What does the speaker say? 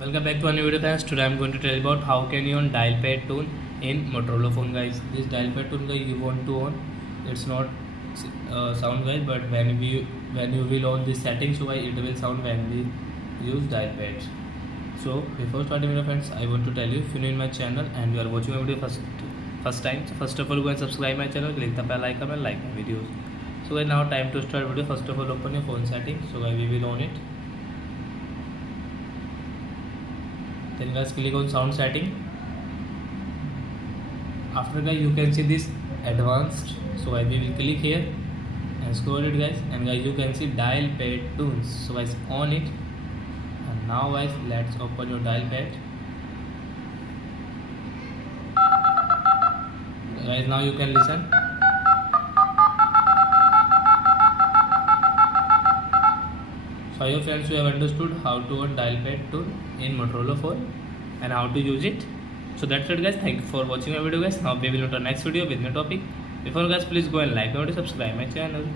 Welcome back to a new video, friends. Today I'm going to tell you about how can you on dial pad tone in Motorola phone, guys. This dial pad tone guys you want to on, it's not sound guys, but when you will on this setting, so guys it will sound when we use dial pads. So before starting video, friends, I want to tell you, if you're new in my channel and you are watching my video first time, so first of all go and subscribe my channel, click the bell icon and like my videos. So guys, now time to start video. First of all open your phone settings, so guys we will on it. Then guys click on sound setting. After guys you can see this advanced, so guys we will click here and scroll it guys, and guys you can see dial pad tunes, so guys on it. And now guys let's open your dial pad. Guys now you can listen. So I hope friends you have understood how to on dial pad tune in Motorola phone and how to use it. So that's it guys, thank you for watching my video guys. Now we will meet on next video with new topic. Before guys, please go and like and subscribe my channel.